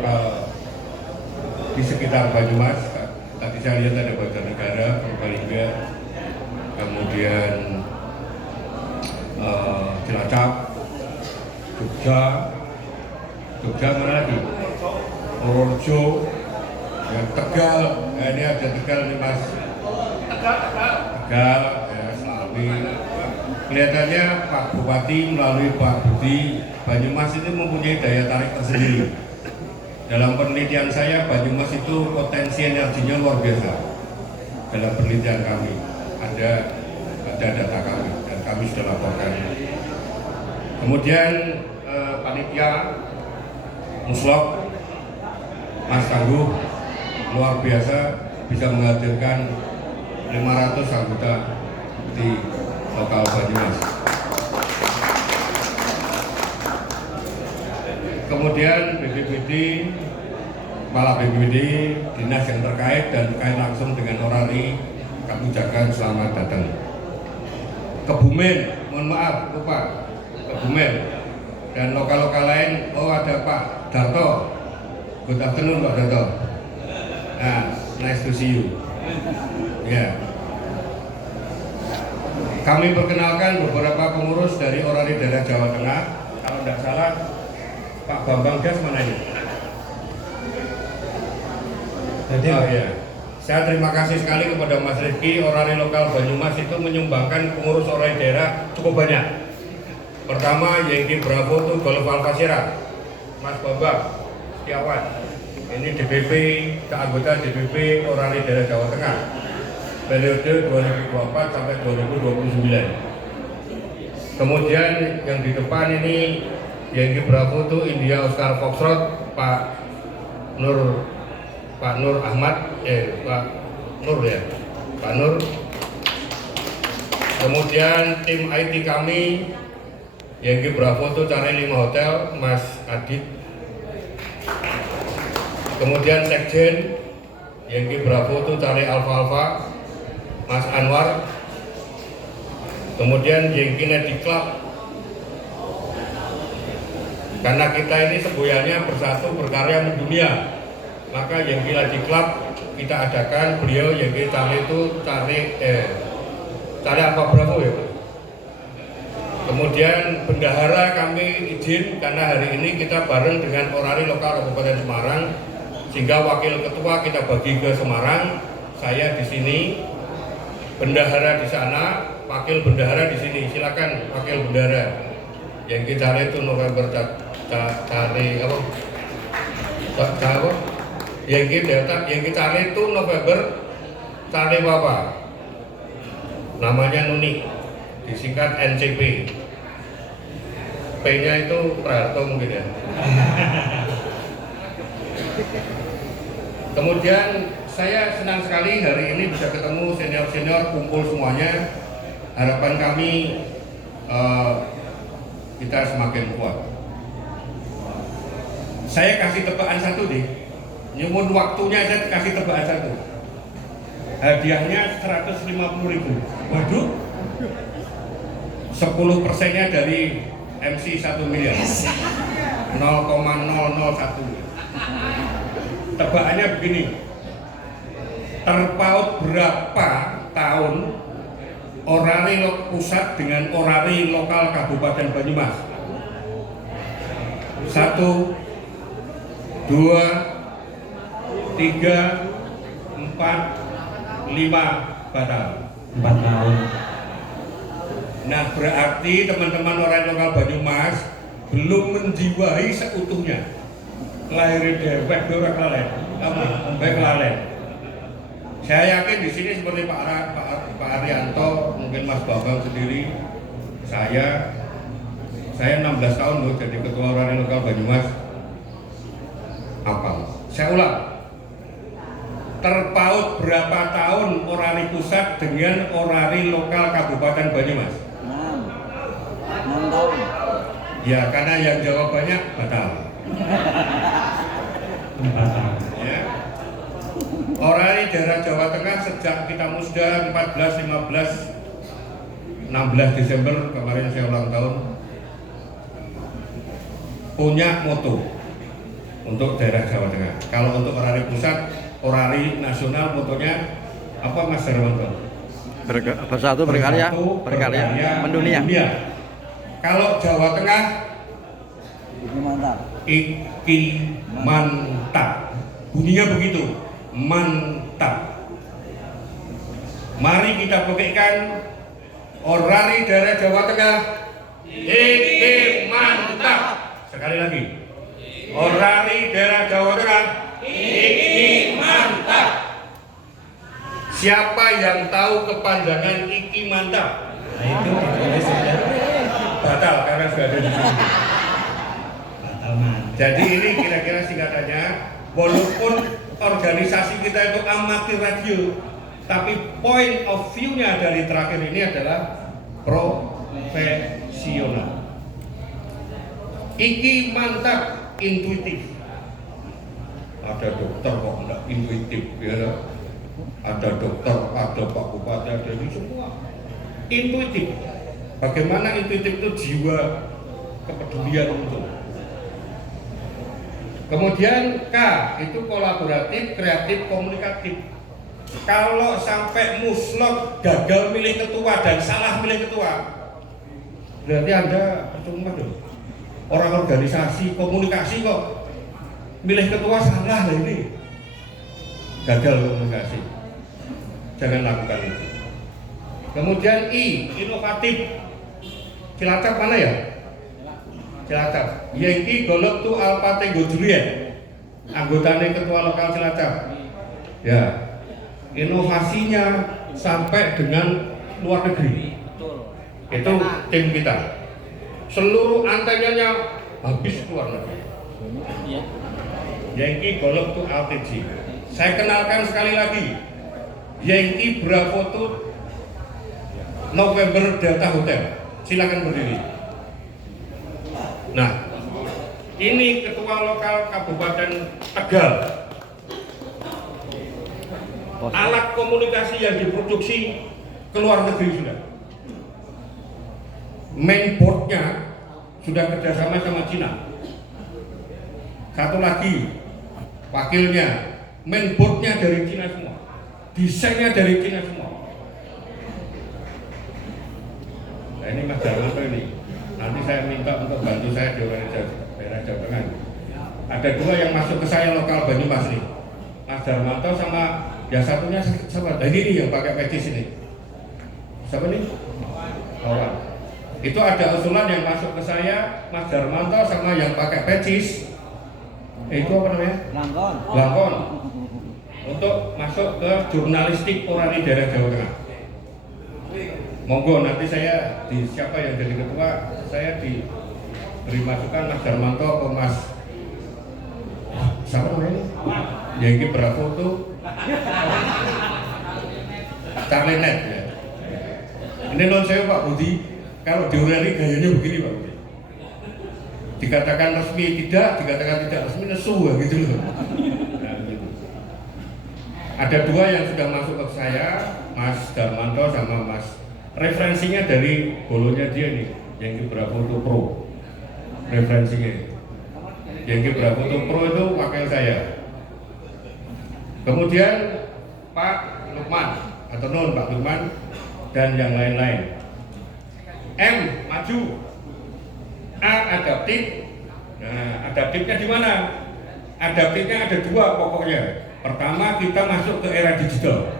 lokal di sekitar Banyumas. Tadi saya lihat ada Banjarnegara, Purbalingga, kemudian Cilacap, Jogja mana lagi? Purworejo, yang Tegal, ini ada Tegal nih Mas. Tegal, ya Selami. Kelihatannya Pak Bupati melalui Pak Budi, Banyumas itu mempunyai daya tarik tersendiri. Dalam penelitian saya, Banyumas itu potensi energinya luar biasa. Dalam penelitian kami, ada data kami dan kami sudah laporkan. Kemudian panitia Muslok, Mas Tangguh, luar biasa bisa menghadirkan 500 anggota di lokal Banyumas. Kemudian BPBD, Kepala BPBD, dinas yang terkait dan terkait langsung dengan Orari, kami ucapkan selamat datang. Kebumen, mohon maaf, lupa, Kebumen dan lokal-lokal lain. Oh ada Pak Darto, good afternoon Pak Darto. Nah, nice to see you. Ya. Kami perkenalkan beberapa pengurus dari Orari daerah Jawa Tengah. Kalau tidak salah, Pak Bambang Das mana ini? Oh iya. Saya terima kasih sekali kepada Mas Rifki. Orari lokal Banyumas itu menyumbangkan pengurus Orari daerah cukup banyak. Pertama, Yengki Bravo itu Golf Alfasira, Mas Bambang Setiawan. Ini DPP, anggota DPP Orari daerah Jawa Tengah. Periode 2024 sampai 2029. Kemudian yang di depan ini Yengki Bravo itu India Oscar Foxtrot, Pak Nur Ahmad, Pak Nur ya, Pak Nur. Kemudian tim IT kami Yengki Bravo itu Cari 5 Hotel, Mas Adit. Kemudian Sekjen Yengki Bravo itu Cari Alfa, Mas Anwar. Kemudian Yengki Nedi Club, karena kita ini semboyannya bersatu berkarya mendunia, maka Yengki Nedi Club kita adakan. Beliau Yengki Cari itu Cari Alfa Bravo ya Pak. Kemudian bendahara kami izin karena hari ini kita bareng dengan Orari lokal Kabupaten Semarang, sehingga wakil ketua kita bagi ke Semarang. Saya di sini, bendahara di sana, wakil bendahara di sini. Silakan wakil bendahara. Yang kita cari itu November cari apa? Yang kita cari itu November cari apa? Namanya Nuni, disingkat NCP. P-nya itu Praharto mungkin ya. Kemudian saya senang sekali hari ini bisa ketemu senior-senior, kumpul semuanya. Harapan kami kita semakin kuat. Saya kasih tebakan satu deh, nyumun waktunya saya kasih tebakan satu. Hadiahnya 150.000. Waduh, 10%-nya dari MC 1 miliar, 0,001. Tebakannya begini, terpaut berapa tahun Orari pusat dengan Orari lokal Kabupaten Banyumas? 1, 2, 3, 4, 5 batal. 4 tahun. Nah berarti teman-teman Orari lokal Banyumas belum menjiwai seutuhnya. Lahir dewek ora kelalen, baik kelalen. Saya yakin di sini seperti Pak Arianto, mungkin Mas Bambang sendiri, saya 16 tahun loh jadi ketua Orari lokal Banyumas. Apa? Saya ulang. Terpaut berapa tahun Orari pusat dengan Orari lokal Kabupaten Banyumas? 6 tahun. Ya karena yang jawabannya batal. 4 tahun. Ya. Orari daerah Jawa Tengah sejak kita musda 14, 15, 16 Desember kemarin saya ulang tahun punya moto untuk daerah Jawa Tengah. Kalau untuk orari pusat, orari nasional fotonya apa Mas Darmanto? Bersatu berkarya, mendunia. Kalau Jawa Tengah, Ini mantap. iki mantap. Bunyinya begitu, mantap. Mari kita buktikan orari daerah Jawa Tengah, iki mantap. Sekali lagi, orari daerah Jawa Tengah, iki mantap. Siapa yang tahu kepanjangan iki mantap? Nah itu ditulis sudah. Batal karena sudah ada di sini. Batal mantap. Jadi ini kira-kira singkatannya, walaupun organisasi kita itu amatir radio, tapi point of view-nya dari terakhir ini adalah profesional. Iki mantap, intuitif. Ada dokter kok enggak intuitif, ya. Ada dokter, ada Pak Bupati, ada ini semua intuitif. Bagaimana intuitif itu jiwa kepedulian untuk. Kemudian K itu kolaboratif, kreatif, komunikatif. Kalau sampai muslok gagal milih ketua dan salah milih ketua, berarti Anda percuma dong. Orang organisasi komunikasi kok milih ketua salah lah ini. Gagal komunikasi. Jangan lakukan itu. Kemudian I, inovatif. Cilacap mana ya? Cilacap. Yankee Golok tu Alpha Tango Juliet. Anggotanya ketua lokal Cilacap. Ya. Inovasinya sampai dengan luar negeri. Itu tim kita. Seluruh antenanya habis keluar negeri. Yankee Golok tu LTG. Saya kenalkan sekali lagi. Yankee Bravo tu November Delta Hotel. Silakan berdiri. Nah, ini ketua lokal Kabupaten Tegal. Alat komunikasi yang diproduksi ke luar negeri sudah. Mainboardnya sudah kerjasama sama Cina. Satu lagi, wakilnya, mainboardnya dari Cina semua, desainnya dari Cina semua. Nah ini Mas Darmanto ini, nanti saya minta untuk bantu saya di daerah Jawa Tengah. Ada dua yang masuk ke saya lokal Banyumas nih, Mas Darmanto sama yang satunya siapa? Nah ini yang pakai pecis ini. Siapa nih? Kawan. Itu ada usulan yang masuk ke saya, Mas Darmanto sama yang pakai pecis. Itu apa namanya? Langkon. Langkon. Untuk masuk ke jurnalistik orari daerah Jawa Tengah. Monggo nanti saya di siapa yang jadi ketua, saya diberi masukan Mas Darmanto ke Mas siapa namanya? Yankee Bravo tuh Charlenet ya. Ini non saya Pak Budi, kalau di orari gayanya begini Pak Budi. Dikatakan resmi tidak, dikatakan tidak resmi nesu gitu loh. Nah, gitu. Ada dua yang sudah masuk ke saya, Mas Darmanto sama Mas. Referensinya dari bolonya dia nih, Yankee Bravo to Pro. Referensinya. Yankee Bravo to Pro itu wakil saya. Kemudian Pak Lukman atau non Pak Lukman dan yang lain-lain. M maju. A adaptif. Nah, adaptifnya di mana? Adaptifnya ada dua pokoknya. Pertama, kita masuk ke era digital.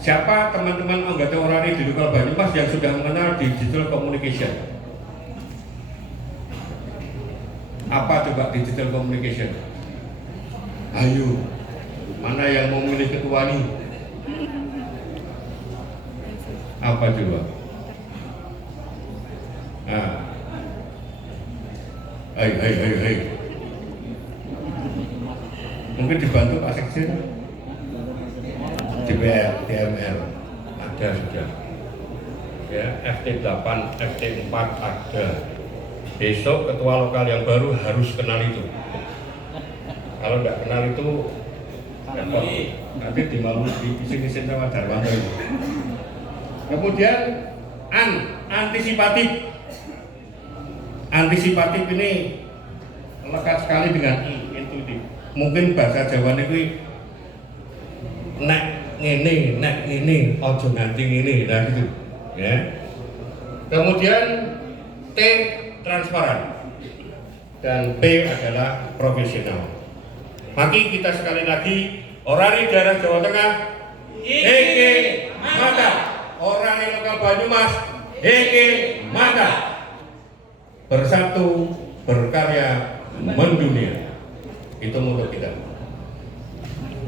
Siapa teman-teman anggota orari di lokal Banyumas yang sudah mengenal digital communication? Apa coba digital communication? Ayo, mana yang mau milih ketua nih? Apa coba? Nah, hai. Mungkin dibantu Pak Sekjen, DPR, DMR, ada sudah. Ya, FT8, FT4 ada. Besok ketua lokal yang baru harus kenal itu. Kalau tidak kenal itu, nanti dimalu dipisin-pisin sama Darmanto itu. Kemudian antisipatif. Antisipatif ini lekat sekali dengan intuitif. Mungkin bahasa Jawa ini nek ngene, ojo nganti ngene, nah gitu. Ya. Kemudian T transparan dan P adalah profesional. Mari kita sekali lagi Orari daerah Jawa Tengah, Eke mantap. Orari lokal Banyumas, Eke mantap. Bersatu, berkarya, mendunia. Itu moto kita.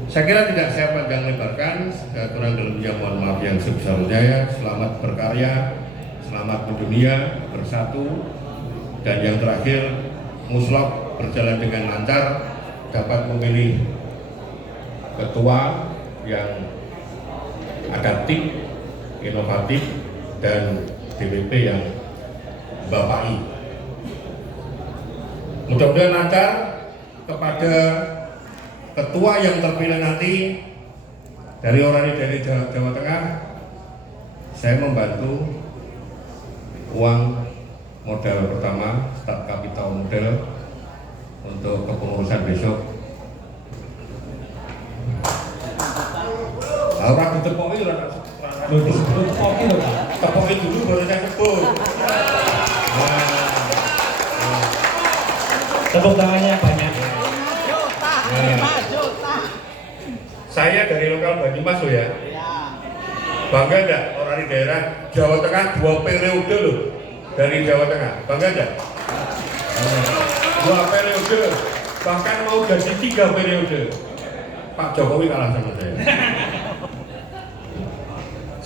Saya kira tidak saya panjang lebarkan. Saya kurang lebihnya mohon maaf yang sebesar-besarnya. Selamat berkarya, selamat mendunia, bersatu, dan yang terakhir Muslok berjalan dengan lancar, dapat memilih ketua yang adaptif, inovatif, dan DPP yang bapai. Mudah-mudahan lancar. Kepada ketua yang terpilih nanti dari Orari dari Jawa Tengah, saya membantu uang modal pertama, start capital model untuk kepengurusan besok. Orang ditepoki lah, tepoki dulu baru saya sebut. Tepuk tangannya banyak. Saya dari lokal Banyumas loh ya. Bangga enggak orang di daerah Jawa Tengah 2 periode loh dari Jawa Tengah. Bangga enggak? 2 periode, bahkan mau jadi 3 periode. Pak Jokowi kalah sama saya.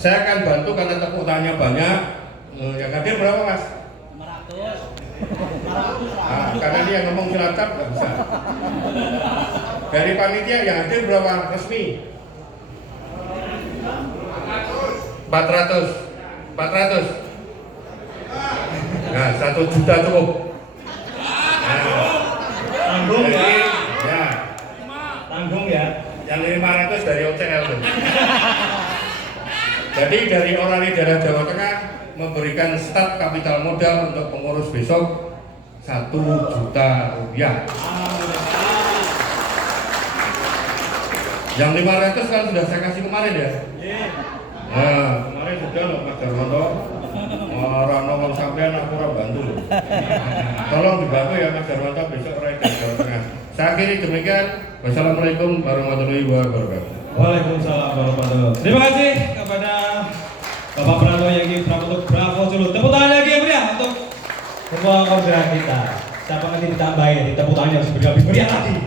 Saya akan bantu karena tepuk tangannya banyak. Yang hadir berapa mas? 500. Karena dia ngomong Cilacap nggak bisa. Dari panitia yang hadir berapa resmi? 400. Nah, 1 juta cukup. Tanggung ya. Ya. Tanggung ya. Yang 500 dari OCL tuh. Jadi dari Orari daerah Jawa Tengah memberikan start kapital modal untuk pengurus besok 1 juta rupiah. Yang 500 kan sudah saya kasih kemarin ya. Nah, kemarin sudah loh Mas Darmanto. Orang ngomong sampean aku ora bantu loh. Tolong dibantu ya Mas Darmanto besok Orari daerah Jawa Tengah. Saya akhiri demikian. Wassalamualaikum warahmatullahi wabarakatuh. Waalaikumsalam warahmatullahi wabarakatuh. Terima kasih kepada Bapak Pranto Yegi Pramoto Bravo Sulu. Tepuk tangan lagi ya Bria untuk semua kaum kita. Siapa nanti ditambahin, tepuk tangannya harus lebih meriah lagi.